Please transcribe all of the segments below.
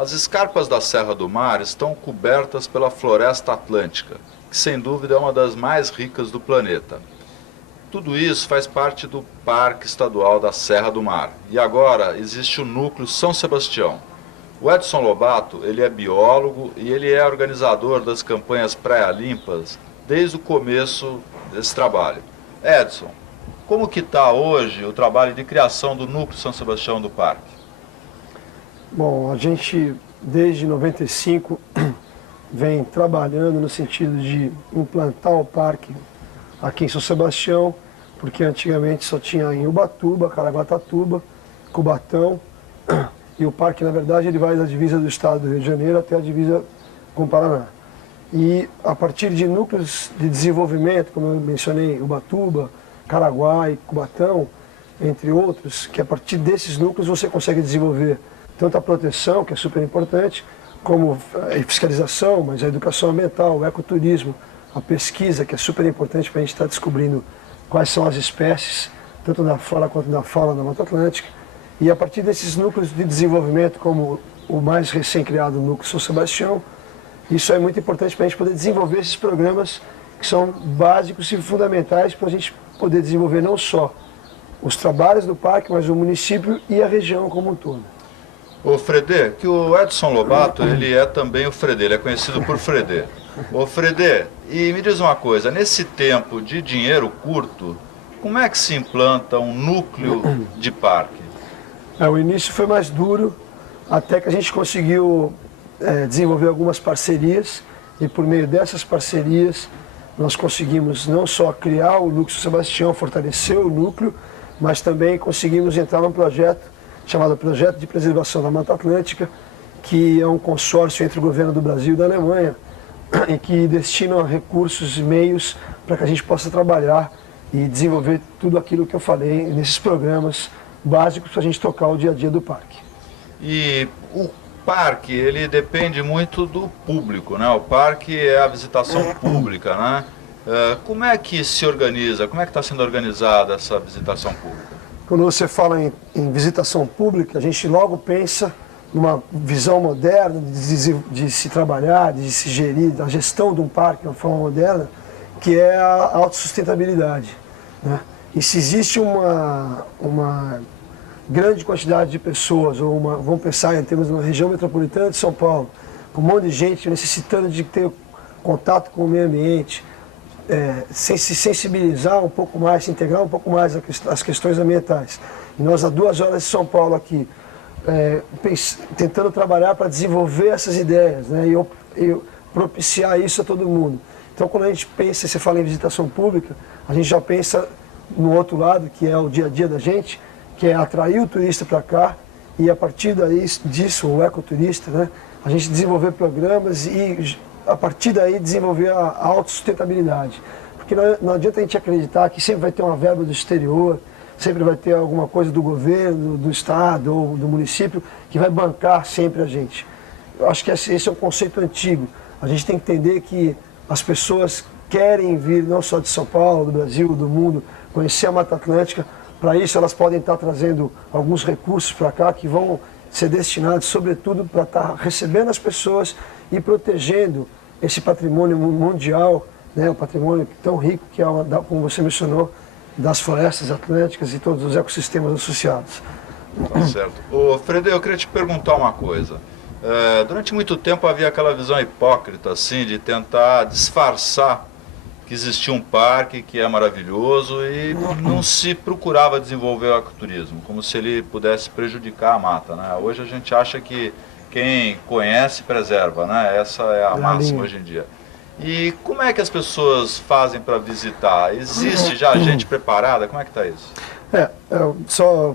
As escarpas da Serra do Mar estão cobertas pela floresta atlântica, que sem dúvida é uma das mais ricas do planeta. Tudo isso faz parte do Parque Estadual da Serra do Mar. E agora existe o Núcleo São Sebastião. O Edson Lobato, ele é biólogo e ele é organizador das campanhas Praia Limpas desde o começo desse trabalho. Edson, como que está hoje o trabalho de criação do Núcleo São Sebastião do Parque? Bom, a gente desde 95 vem trabalhando no sentido de implantar o parque aqui em São Sebastião, porque antigamente só tinha em Ubatuba, Caraguatatuba, Cubatão, e o parque, na verdade, ele vai da divisa do estado do Rio de Janeiro até a divisa com o Paraná. E a partir de núcleos de desenvolvimento, como eu mencionei, Ubatuba, Caraguá e Cubatão, entre outros, que a partir desses núcleos você consegue desenvolver tanto a proteção, que é super importante, como a fiscalização, mas a educação ambiental, o ecoturismo, a pesquisa, que é super importante para a gente estar descobrindo quais são as espécies, tanto da flora quanto da fauna da Mata Atlântica. E a partir desses núcleos de desenvolvimento, como o mais recém-criado Núcleo São Sebastião, isso é muito importante para a gente poder desenvolver esses programas que são básicos e fundamentais para a gente poder desenvolver não só os trabalhos do parque, mas o município e a região como um todo. Ô Fredê, que o Edson Lobato, ele é também o Fredê, ele é conhecido por Fredê. Ô Fredê, e me diz uma coisa, nesse tempo de dinheiro curto, como é que se implanta um núcleo de parque? O início foi mais duro, até que a gente conseguiu desenvolver algumas parcerias, e por meio dessas parcerias nós conseguimos não só criar o Núcleo São Sebastião, fortalecer o núcleo, mas também conseguimos entrar num projeto chamado Projeto de Preservação da Mata Atlântica, que é um consórcio entre o governo do Brasil e da Alemanha, e que destina recursos e meios para que a gente possa trabalhar e desenvolver tudo aquilo que eu falei nesses programas básicos para a gente tocar o dia a dia do parque. E o parque, ele depende muito do público, né? O parque é a visitação pública, né? Como é que se organiza, como é que está sendo organizada essa visitação pública? Quando você fala em visitação pública, a gente logo pensa numa visão moderna de se trabalhar, de se gerir, da gestão de um parque de uma forma moderna, que é a autossustentabilidade, né? E se existe uma grande quantidade de pessoas, ou vamos pensar em termos de uma região metropolitana de São Paulo, com um monte de gente necessitando de ter contato com o meio ambiente, se sensibilizar um pouco mais, se integrar um pouco mais as questões ambientais. E nós, há 2 horas de São Paulo aqui, tentando trabalhar para desenvolver essas ideias, né, e propiciar isso a todo mundo. Então, quando a gente pensa, você fala em visitação pública, a gente já pensa no outro lado, que é o dia a dia da gente, que é atrair o turista para cá e, a partir disso, o ecoturista, né, a gente desenvolver programas e, a partir daí, desenvolver a autossustentabilidade. Porque não adianta a gente acreditar que sempre vai ter uma verba do exterior, sempre vai ter alguma coisa do governo, do estado ou do município que vai bancar sempre a gente. Eu acho que esse é um conceito antigo. A gente tem que entender que as pessoas querem vir não só de São Paulo, do Brasil, do mundo, conhecer a Mata Atlântica. Para isso, elas podem estar trazendo alguns recursos para cá que vão ser destinados, sobretudo, para estar recebendo as pessoas e protegendo esse patrimônio mundial, né, o patrimônio tão rico que é, como você mencionou, das florestas atlânticas e todos os ecossistemas associados. Tá certo. Ô, Fredê, eu queria te perguntar uma coisa. Durante muito tempo havia aquela visão hipócrita, assim, de tentar disfarçar que existia um parque que é maravilhoso e não se procurava desenvolver o ecoturismo, como se ele pudesse prejudicar a mata, né? Hoje a gente acha que quem conhece preserva, né? Essa é a máxima hoje em dia. E como é que as pessoas fazem para visitar? Existe já gente preparada? Como é que está isso? Só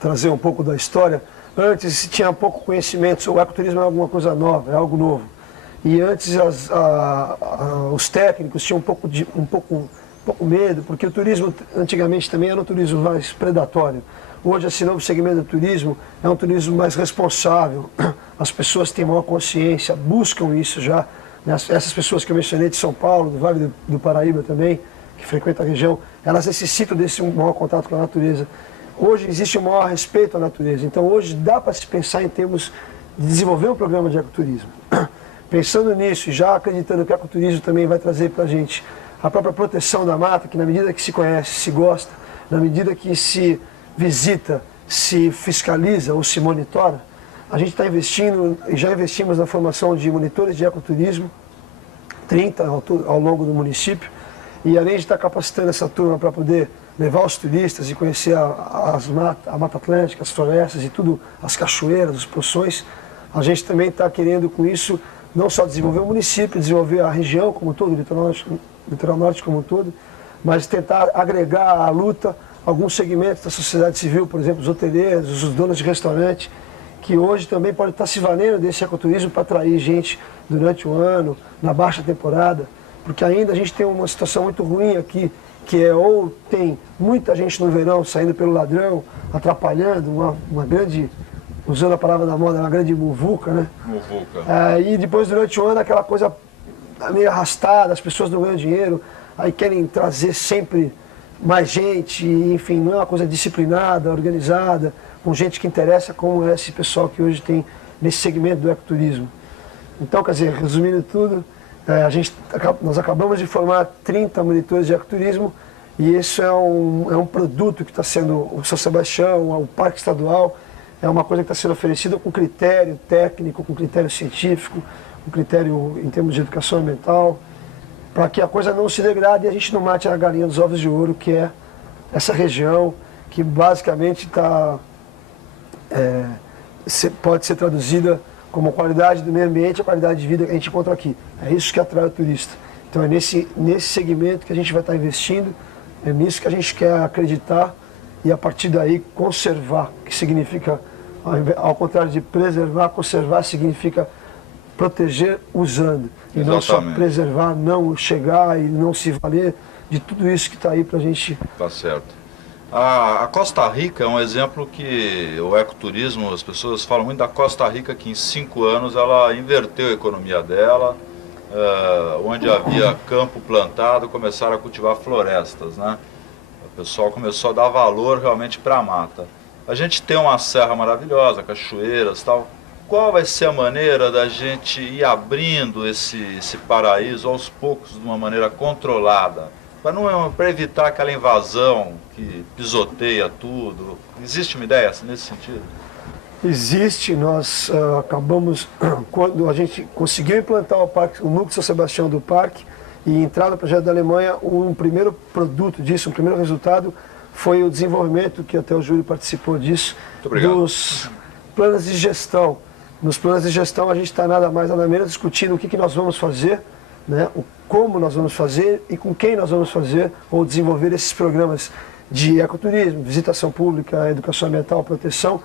trazer um pouco da história. Antes se tinha pouco conhecimento, o ecoturismo é alguma coisa nova, é algo novo. E antes os técnicos tinham um pouco medo, porque o turismo antigamente também era um turismo mais predatório. Hoje esse novo segmento do turismo é um turismo mais responsável, as pessoas têm maior consciência, buscam isso já. Essas pessoas que eu mencionei de São Paulo, do Vale do Paraíba também, que frequentam a região, elas necessitam desse maior contato com a natureza. Hoje existe um maior respeito à natureza, então hoje dá para se pensar em termos de desenvolver um programa de ecoturismo. Pensando nisso e já acreditando que o ecoturismo também vai trazer para a gente a própria proteção da mata, que na medida que se conhece, se gosta, na medida que se visita, se fiscaliza ou se monitora, a gente está investindo e já investimos na formação de monitores de ecoturismo, 30 ao longo do município, e além de estar capacitando essa turma para poder levar os turistas e conhecer a Mata Atlântica, as florestas e tudo, as cachoeiras, os poções, a gente também está querendo com isso não só desenvolver o município, desenvolver a região como um todo, o litoral norte como um todo, mas tentar agregar à luta alguns segmentos da sociedade civil, por exemplo, os hoteleiros, os donos de restaurante, que hoje também podem estar se valendo desse ecoturismo para atrair gente durante o ano, na baixa temporada, porque ainda a gente tem uma situação muito ruim aqui, que é ou tem muita gente no verão saindo pelo ladrão, atrapalhando, uma grande, usando a palavra da moda, uma grande muvuca, né? Muvuca. E depois durante o ano aquela coisa meio arrastada, as pessoas não ganham dinheiro, aí querem trazer sempre mais gente, enfim, não é uma coisa disciplinada, organizada, com gente que interessa, como é esse pessoal que hoje tem nesse segmento do ecoturismo. Então, quer dizer, resumindo tudo, nós acabamos de formar 30 monitores de ecoturismo e isso é um produto que está sendo, o São Sebastião, o Parque Estadual, é uma coisa que está sendo oferecida com critério técnico, com critério científico, com critério em termos de educação ambiental, para que a coisa não se degrade e a gente não mate a galinha dos ovos de ouro, que é essa região que basicamente pode ser traduzida como a qualidade do meio ambiente, a qualidade de vida que a gente encontra aqui. É isso que atrai o turista. Então é nesse segmento que a gente vai estar investindo, é nisso que a gente quer acreditar e a partir daí conservar, que significa, ao contrário de preservar, conservar significa proteger usando. E Exatamente. Não só preservar, não chegar e não se valer de tudo isso que está aí para a gente. Tá certo. A Costa Rica é um exemplo que o ecoturismo, as pessoas falam muito da Costa Rica, que em 5 anos ela inverteu a economia dela, onde havia campo plantado, começaram a cultivar florestas, né? O pessoal começou a dar valor realmente para a mata. A gente tem uma serra maravilhosa, cachoeiras e tal. Qual vai ser a maneira da gente ir abrindo esse paraíso aos poucos de uma maneira controlada? Para evitar aquela invasão que pisoteia tudo. Existe uma ideia nesse sentido? Existe, nós acabamos, quando a gente conseguiu implantar o núcleo São Sebastião do parque e entrar no projeto da Alemanha, um primeiro produto disso, um primeiro resultado foi o desenvolvimento, que até o Júlio participou disso, dos planos de gestão. Nos planos de gestão a gente está nada mais nada menos discutindo o que nós vamos fazer, né, como nós vamos fazer e com quem nós vamos fazer ou desenvolver esses programas de ecoturismo, visitação pública, educação ambiental, proteção